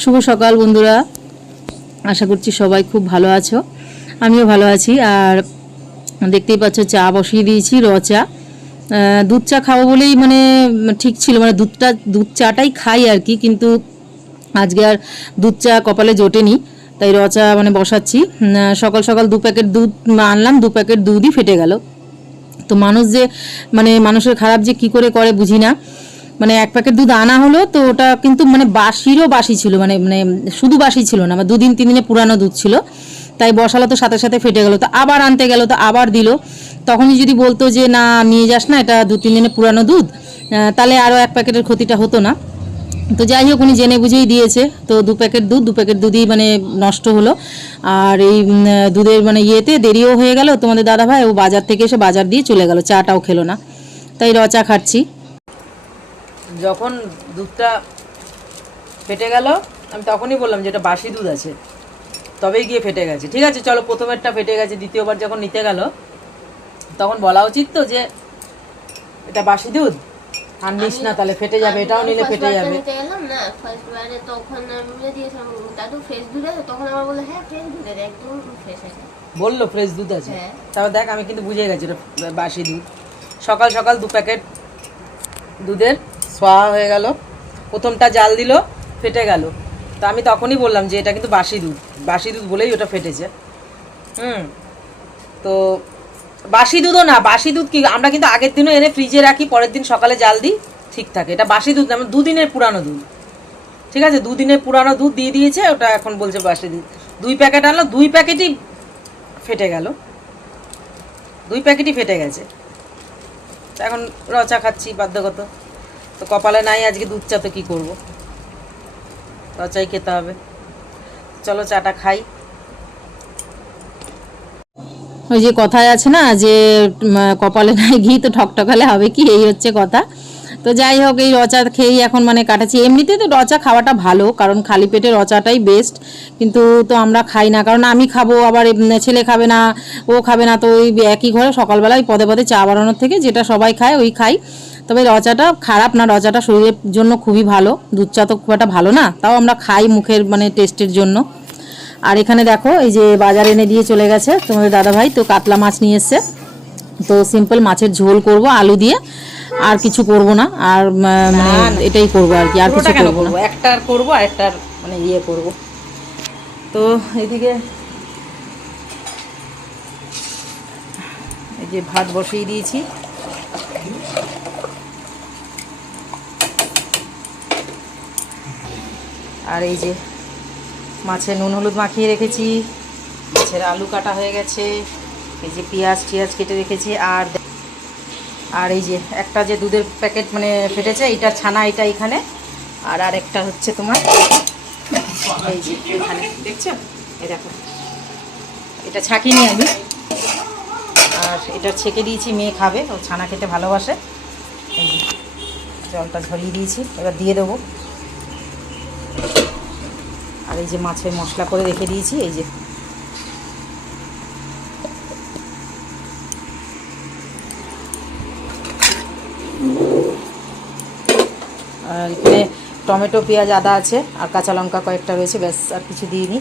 শুভ সকাল বন্ধুরা, আশা করছি সবাই খুব ভালো আছো। আমিও ভালো আছি। আর দেখতেই পাচ্ছ চা বসিয়ে দিয়েছি, চা। দুধ চা খাবো বলেই মানে ঠিক ছিল, মানে দুধ চাটাই খাই আর কি, কিন্তু আজকে আর দুধ চা কপালে জোটেনি, তাই চা মানে বসাচ্ছি। সকাল সকাল 2 প্যাকেট দুধ আনলাম, 2 প্যাকেট দুধই ফেটে গেল। তো মানুষ যে মানে মানুষের খারাপ যে কি করে বুঝি না। মানে 1 প্যাকেট দুধ আনা হলো, তো ওটা কিন্তু মানে বাসি ছিল, মানে মানে শুধু বাসি ছিল না, 2 দিন 3 দিনে পুরানো দুধ ছিল। তাই বসালো তো সাথে সাথে ফেটে গেল, তো আবার আনতে গেল, তো আবার দিল। তখনই যদি বলতো যে না নিয়ে যাস না, এটা 2-3 দিনে পুরানো দুধ, তাহলে আরও 1 প্যাকেটের ক্ষতিটা হতো না। তো যাই হোক, উনি জেনে বুঝেই দিয়েছে। তো 2 প্যাকেট দুধই মানে নষ্ট হলো। আর এই দুধের মানে ইয়েতে দেরিও হয়ে গেল। তোমাদের দাদাভাই ও বাজার থেকে এসে বাজার দিয়ে চলে গেল, চাটাও খেলো না, তাই চা খাচ্ছি। যখন দুধটা ফেটে গেল, আমি তখনই বললাম যে এটা বাসি দুধ আছে, তবেই গিয়ে ফেটে গেছে। ঠিক আছে, চলো, প্রথমেরটা ফেটে গেছে, দ্বিতীয়বার যখন নিতে গেল তখন বলা উচিত তো যে এটা বাসি দুধ, আর নিস না, তাহলে ফেটে যাবে, এটাও নিলে ফেটে যাবে। নিতে গেলাম না ফার্স্ট বারে, তখন আমি বলে দিয়েছিলাম দাদু ফ্রেশ দুধ আছে, তখন আমার বললো হ্যাঁ ফ্রেশ দুধ আছে, একদম ফ্রেশ আছে, বললো ফ্রেশ দুধ আছে। তারপর দেখ, আমি কিন্তু বুঝে গেছি এটা বাসি দুধ। সকাল সকাল 2 প্যাকেট দুধের সোয়া হয়ে গেল, প্রথমটা জাল দিল, ফেটে গেল। তো আমি তখনই বললাম যে এটা কিন্তু বাসি দুধ বলেই ওটা ফেটেছে। তো বাসি দুধও না, বাসি দুধ কি, আমরা কিন্তু আগের দিনও এনে ফ্রিজে রাখি, পরের দিন সকালে জাল দিই, ঠিক থাকে। এটা বাসি দুধ না, 2 দিনের পুরানো দুধ। ঠিক আছে, 2 দিনের পুরানো দুধ দিয়ে দিয়েছে, ওটা এখন বলছে বাসি দুধ। 2 প্যাকেট আনলো, 2 প্যাকেটই ফেটে গেল, 2 প্যাকেটই ফেটে গেছে। এখন চা খাচ্ছি বাধ্যগত, তো কপালে নাই আজকে দুধ চা, তো কী করবো, চাই খেতে হবে। চলো চাটা খাই। ওই যে কথায় আছে না যে কপালে নাই ঘি তো ঠকঠকালে হবে কি, এই হচ্ছে কথা। তো যাই হোক, এই চা খেয়েই এখন মানে কাটাচ্ছি। এমনিতে তো চা খাওয়াটা ভালো, কারণ খালি পেটে চাটাই বেস্ট, কিন্তু তো আমরা খাই না, কারণ আমি খাবো, আবার ছেলে খাবে না, ও খাবে না, তো ওই একই ঘরে সকালবেলায় পদে পদে চা বানানোর থেকে যেটা সবাই খায় ওই খাই। তবে চাটা খারাপ না, চাটা শরীরের জন্য খুবই ভালো। দুধ চা তো খুব একটা ভালো না, তাও আমরা খাই মুখের মানে টেস্টের জন্য। আর এখানে দেখো, এই যে বাজার এনে দিয়ে চলে গেছে তোমাদের দাদাভাই, তো কাতলা মাছ নিয়ে এসছে। তো সিম্পল মাছের ঝোল করব আলু দিয়ে, আর কিছু করব না। আর মানে এটাই করব আর কি, আর কিছু করব না। একটার করব আর একটার মানে ইয়ে করব। তো এদিকে এই যে ভাত বসিয়ে দিয়েছি। আর এই যে মাছে নুন হলুদ মাখিয়ে রেখেছি, মাছের আলু কাটা হয়ে গেছে, এই যে পেঁয়াজ কেটে রেখেছি। আর এই যে একটা যে দুধের প্যাকেট মানে ফেটেছে, এইটার ছানা, এটা এখানে। আর আরেকটা হচ্ছে তোমার এই যে এখানে, দেখছো, এই দেখো, এটা ছাঁকিনি আমি, আর এটা ছেঁকে দিয়েছি, মেয়ে খাবে, ও ছানা খেতে ভালোবাসে। এই যে জলটা ঝরিয়ে দিয়েছি, এবার দিয়ে দেবো। আর এই যে মাছের মশলা করে রেখে দিয়েছি, এই যে আর এখানে টমেটো, পেঁয়াজ, আদা আছে, আর কাঁচা লঙ্কা কয়েকটা রয়েছে, ব্যাস, আর কিছু দিইনি।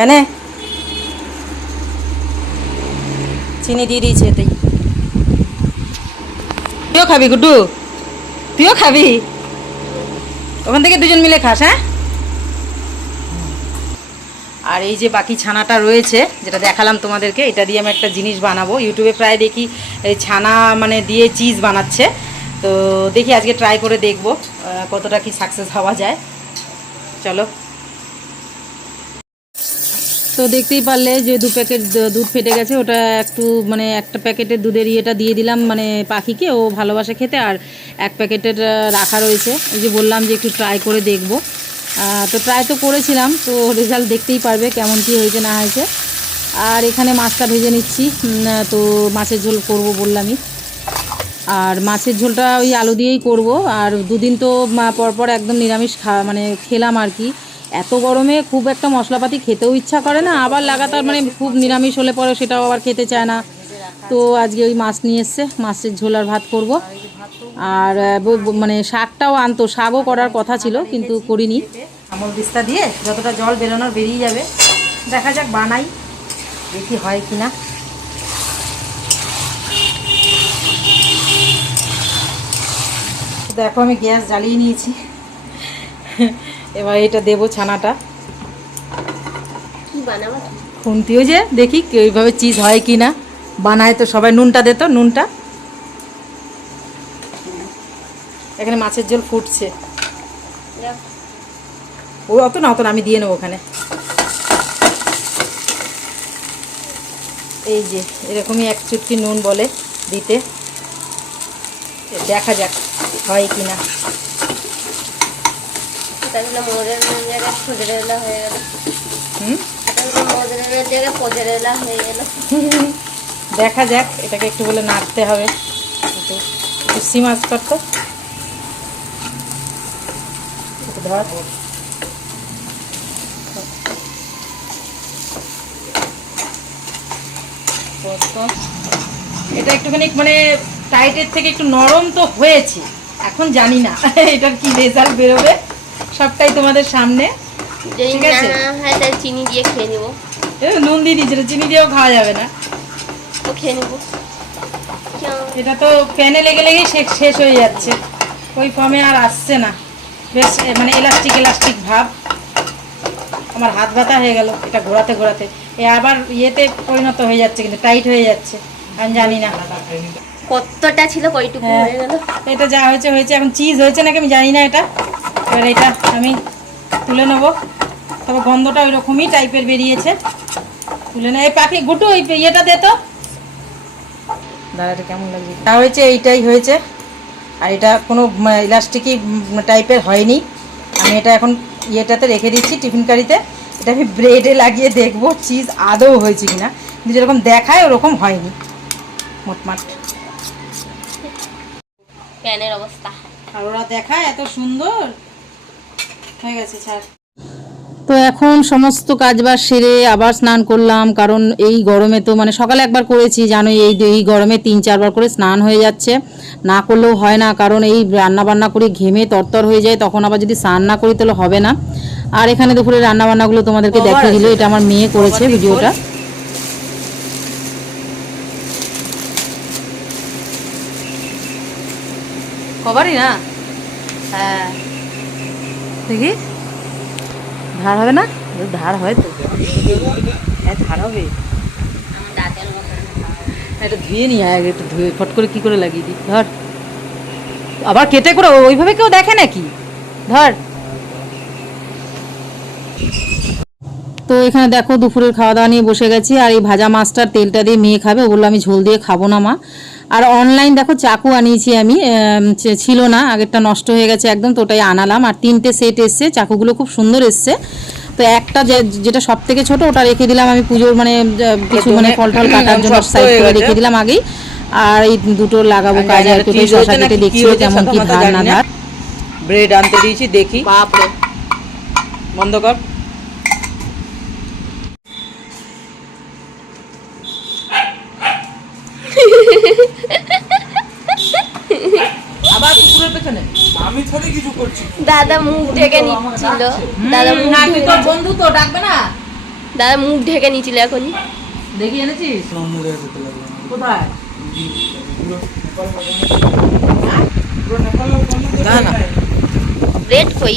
হ্যাঁ, চিনি দিয়ে দিয়েছি এতেই। তুইও খাবি গুড্ডু, তুইও খাবি, ওখান থেকে দুজন মিলে খাস। হ্যাঁ, আর এই যে বাকি ছানাটা রয়েছে, যেটা দেখালাম তোমাদেরকে, এটা দিয়ে আমি একটা জিনিস বানাবো। ইউটিউবে প্রায় দেখি এই ছানা মানে দিয়ে চিজ বানাচ্ছে, তো দেখি আজকে ট্রাই করে দেখব কতটা কি সাকসেস হওয়া যায়। চলো। তো দেখতেই পারলে যে 2 প্যাকেট দুধ ফেটে গেছে, ওটা একটু মানে একটা প্যাকেটের দুধের ইয়েটা দিয়ে দিলাম মানে পাখিকে, ও ভালোবাসে খেতে। আর 1 প্যাকেটের রাখা রয়েছে, এই যে বললাম যে একটু ট্রাই করে দেখব। তো ট্রাই তো করেছিলাম, তো রেজাল্ট দেখতেই পারবে কেমন কি হয়েছে না হয়েছে। আর এখানে মাছটা ভেজে নিচ্ছি। তো মাছের ঝোল করব বললামই। আর মাছের ঝোলটা ওই আলু দিয়েই করব। আর দুদিন তো পরপর একদম নিরামিষ মানে খেলাম আর কি। এত গরমে খুব একটা মশলাপাতি খেতেও ইচ্ছা করে না, আবার লাগাতার মানে খুব নিরামিষ হলে পরে সেটাও আবার খেতে চায় না। তো আজকে ওই মাছ নিয়ে এসছে, মাছের ঝোল আর ভাত করব। আর মানে শাকটাও আনতো, শাকও করার কথা ছিল কিন্তু করিনি। আমল দিস্তা দিয়ে যতটা জল বেরোনোর বেরিয়ে যাবে, দেখা যাক বানাই, দেখি হয় কি না। দেখো আমি গ্যাস জ্বালিয়ে নিয়েছি, এবার এটা দেবো ছানাটা। কি বানাবো? খুন্তিও যে দেখি ওইভাবে চিজ হয় কি না। বানায় তো সবাই। নুনটা দে তো, নুনটা। এখানে মাছের ঝোল ফুটছে। ও অত না, অত না, আমি দিয়ে নেবো ওখানে। এই যে এরকমই এক চুটকি নুন বলে দিতে, দেখা যাক হয় কি না। তাহলে মোদের জায়গায় ফুজরেলা হয়ে গেল। মোদের জায়গায় ফজরেলা হয়ে গেল। দেখা যাক, এটাকে একটু বলে নাড়তে হবে। একটু সিম আঁচ করতো, ধর। এটা একটুখানি মানে টাইটের থেকে একটু নরম তো হয়েছে। এখন জানি না এটার কি রেজাল্ট বেরোবে, সবটাই তোমাদের সামনে। ঠিক আছে, হ্যাঁ, তাই চিনি দিয়ে খেয়ে নিবো। নুন দিয়ে দিয়েছিল, চিনি দিয়েও খাওয়া যাবে না। তো খেয়ে নিবো। এটা তো প্যানে লেগে লেগেই শেষ হয়ে যাচ্ছে, ওই ফর্মে আর আসছে না। বেশ মানে এলাস্টিক এলাস্টিক ভাব। আমার হাত ব্যথা হয়ে গেল এটা ঘোরাতে ঘোরাতে। এ আবার ইয়েতে পরিণত হয়ে যাচ্ছে, কিন্তু টাইট হয়ে যাচ্ছে। আমি জানি না কতটা ছিল, কইটুকু হয়ে গেল। এটা যা হয়েছে হয়েছে। এখন চিজ হয়েছে নাকি আমি জানি না। এটা এবার এটা আমি তুলে নেবো। তবে গন্ধটা ওই রকমই টাইপের বেরিয়েছে। তুলে নেব। এই পাখি গুটু ওই ইয়েটা দে তো। দাঁড়াটা কেমন লাগছে? তা হয়েছে, এইটাই হয়েছে। আর এটা কোনো ইলাস্টিকই টাইপের হয়নি। আমি এটা এখন ইয়েটাতে রেখে দিচ্ছি, টিফিন কারিতে। এটা আমি ব্রেডে লাগিয়ে দেখবো চিজ আদৌ হয়েছে কিনা। কিন্তু যেরকম দেখায় ওরকম হয়নি মোটমাট। প্যানের অবস্থা আর ওরা দেখায় এত সুন্দর হয়ে গেছে। ছাড়। তো এখন সমস্ত কাজবাজ সেরে আবার স্নান করলাম, কারণ এই গরমে তো মানে সকালে একবার করেছি জানোই, এই গরমে 3-4 বার করে স্নান হয়ে যাচ্ছে। না করলেও হয় না, কারণ এই রান্না বান্না করে ঘেমে তরতর হয়ে যায়, তখন আবার যদি স্নান না করি তাহলে হবে না। আর এখানে দুপুরে রান্না বান্নাগুলো তোমাদেরকে দেখিয়ে দিল, এটা আমার মেয়ে করেছে ভিডিওটা। কভারই না, হ্যাঁ দেখি ধার হবে না? ধার হয় তো, হ্যাঁ ধার হবে। আমার দাঁতের মতো। এটা ধুয়ে নিয়ে আয়, একটু ধুয়ে ফট করে কী করে লাগিয়ে দিই। ধর, আবার কেটে করে ওইভাবে কেউ দেখে নাকি? ধর। তো এখানে দেখো দুপুরের খাওয়া দাওয়া নিয়ে বসে গেছি। আর এই ভাজা মাছটার তেলটা দিয়ে মেয়ে খাবে, বললো আমি ঝোল দিয়ে খাবো না মা। আর অনলাইন দেখো চাকু আনিয়েছি আমি, ছিল না, আগেরটা নষ্ট হয়ে গেছে একদম, তো ওটাই আনালাম। আর 3টে সেট এসছে, চাকুগুলো খুব সুন্দর এসছে। তো একটা যেটা সব থেকে ছোট, ওটা রেখে দিলাম আমি পুজোর মানে কিছু মানে ফল টল কাটার জন্য সাইড করে রেখে দিলাম আগেই। আর এই দুটো লাগাবো কাজে, আর দুটো শসা কেটে দেখছি কেমন কি ধার না ধার। ব্রেড আনতে দিয়েছি, দেখি। বাপরে, বন্ধ কর। আবার কুকুরের পেছনে আমি থোড়ি কিছু করছি। দাদা মুখ ঢেকে নিচ্ছিল। দাদা মুখ তুই তোর বন্ধু তো ডাকবে না। দাদা মুখ ঢেকে নিচ্ছিল এখনই। দেখি এনেছিস মুড়ে যেতে লাগলো। কোথায়? না না, ব্রেড কই?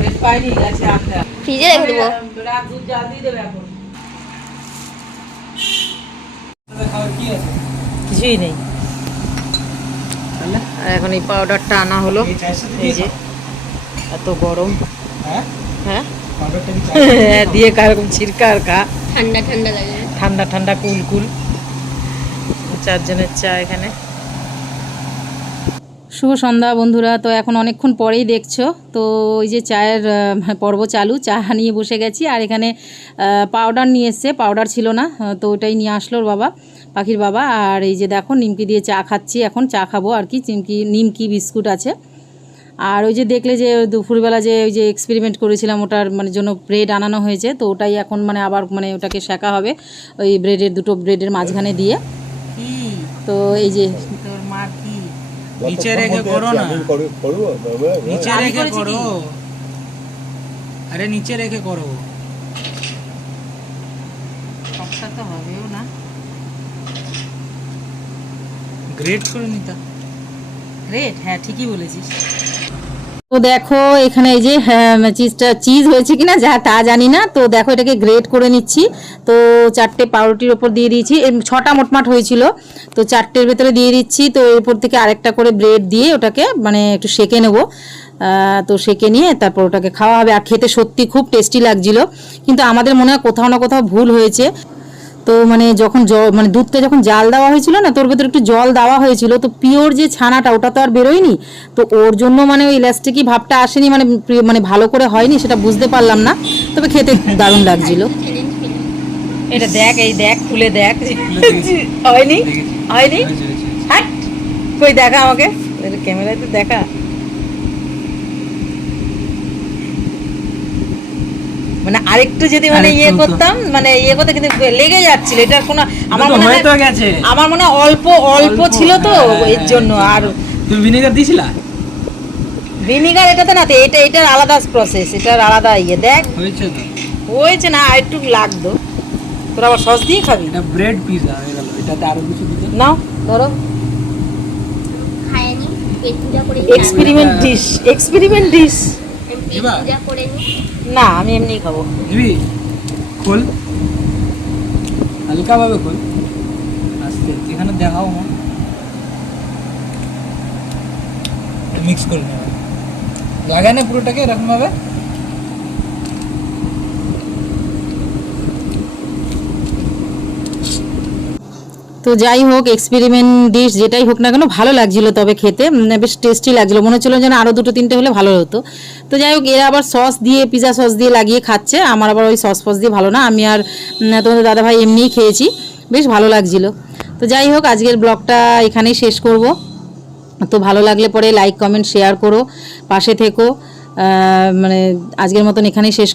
বেশ পাইনি, গেছে আনতে। ফ্রিজে রেখে দেবো। রাত দুধ জাল দিয়ে দেবে এখন। কি আছে? কিছুই নেই। আর এখন এই পাউডারটা আনা হলো, এই যে এত গরম। হ্যাঁ, হ্যাঁ পাউডারটা কি চাই? দিয়ে কারকম ছিরকা আর খা, ঠান্ডা ঠান্ডা লাগে। ঠান্ডা ঠান্ডা কুল কুল। 4 জনের চা এখানে। শুভ সন্ধ্যা বন্ধুরা। তো এখন অনেকক্ষণ পরেই দেখছো তো ওই যে চায়ের পর্ব চালু, চা নিয়ে বসে গেছি। আর এখানে পাউডার নিয়ে এসছে, পাউডার ছিল না তো ওটাই নিয়ে আসলো ওর বাবা, পাখির বাবা। আর এই যে দেখো নিমকি দিয়ে চা খাচ্ছি, এখন চা খাবো আর কি। নিমকি বিস্কুট আছে। আর ওই যে দেখলে যে দুপুরবেলা যে ওই যে এক্সপেরিমেন্ট করেছিলাম ওটার মানে জন্য ব্রেড আনানো হয়েছে, তো ওটাই এখন মানে আবার মানে ওটাকে শেখা হবে ওই দুটো ব্রেডের মাঝখানে দিয়ে। তো এই যে তোর মা কি নিচে রেখে করো না, নিচে রেখে করো, আরে নিচে রেখে করো। সবটা তো হবেও না, গ্রেট করে নিতা। গ্রেট, হ্যাঁ ঠিকই বলেছিস। তো দেখো এখানে এই যে চিজ হয়েছে কিনা যা তা জানি না, তো দেখো এটাকে গ্রেট করে নিচ্ছি। তো 4টে পাউরুটির ওপর দিয়ে দিয়েছি, 6টা মোটমাট হয়েছিল, তো 4টের ভেতরে দিয়ে দিচ্ছি। তো এরপর থেকে আরেকটা করে ব্রেড দিয়ে ওটাকে মানে একটু সেঁকে নেবো। তো সেঁকে নিয়ে তারপর ওটাকে খাওয়া হবে। আর খেতে সত্যি খুব টেস্টি লাগছিল, কিন্তু আমাদের মনে হয় কোথাও না কোথাও ভুল হয়েছে। তো মানে যখন মানে দুধটা যখন জাল দেওয়া হয়েছিল না, তোর ভেতরে একটু জল দেওয়া হয়েছিল, তো পিওর যে ছানাটা ওটা তো আর বেরোয়নি, তো ওর জন্য মানে ওই ইলাস্টিকি ভাবটা আসেনি, মানে মানে ভালো করে হয়নি, সেটা বুঝতে পারলাম না। তবে খেতে দারুণ লাগছিল। এটা দেখ, এই দেখ খুলে দেখ, হয়নি হয়নি, হাট কই দেখা আমাকে ক্যামেরায় তো দেখা। মানে আরেকটু যদি মানে ইয়ে করতাম, মানে ইয়ে করতে, কিন্তু লেগে যাচ্ছিল এটার কোনো, আমার মনে হয় আমার মনে হয় অল্প অল্প ছিল তো এর জন্য। আর তুমি ভিনেগার দিছিলা? ভিনিগার এটাতে না, তো এটার আলাদা প্রসেস, এটার আলাদা ইয়ে। দেখ হয়েছে তো, হয়েছে না, আর একটু লাগতো। তোরা আবার সস দিয়ে খাবি? এটা ব্রেড পিজা হয়ে গেল, এটাতে আরো কিছু দিতে নাও ধরো, খায়নি, পেট পূজা করে এক্সপেরিমেন্ট ডিশ, এক্সপেরিমেন্ট ডিশ। পেট পূজা করে নি। না আমি এমনিই খাবো। দিবি? খোল, হালকা ভাবে খোল, আস্তে। এখানে দেখাও মা, মিক্স করে নেবে, লাগায় না পুরোটাকে এরকম ভাবে। তো যাই হোক, এক্সপেরিমেন্ট ডিশ যেটাই হোক না কেন ভালো লাগছিল, তবে খেতে বেশ টেস্টি লাগছিল। মনে হচ্ছিল যেন আরও 2-3টে হলে ভালো হতো। তো যাই হোক, এরা আবার সস দিয়ে, পিজা সস দিয়ে লাগিয়ে খাচ্ছে, আমার আবার ওই সস ফস দিয়ে ভালো না। আমি আর তোমাদের দাদাভাই এমনিই খেয়েছি, বেশ ভালো লাগছিল। তো যাই হোক, আজকের ব্লগটা এখানেই শেষ করব। তো ভালো লাগলে পরে লাইক কমেন্ট শেয়ার করো, পাশে থেকো। মানে আজকের মতন এখানেই শেষ করব।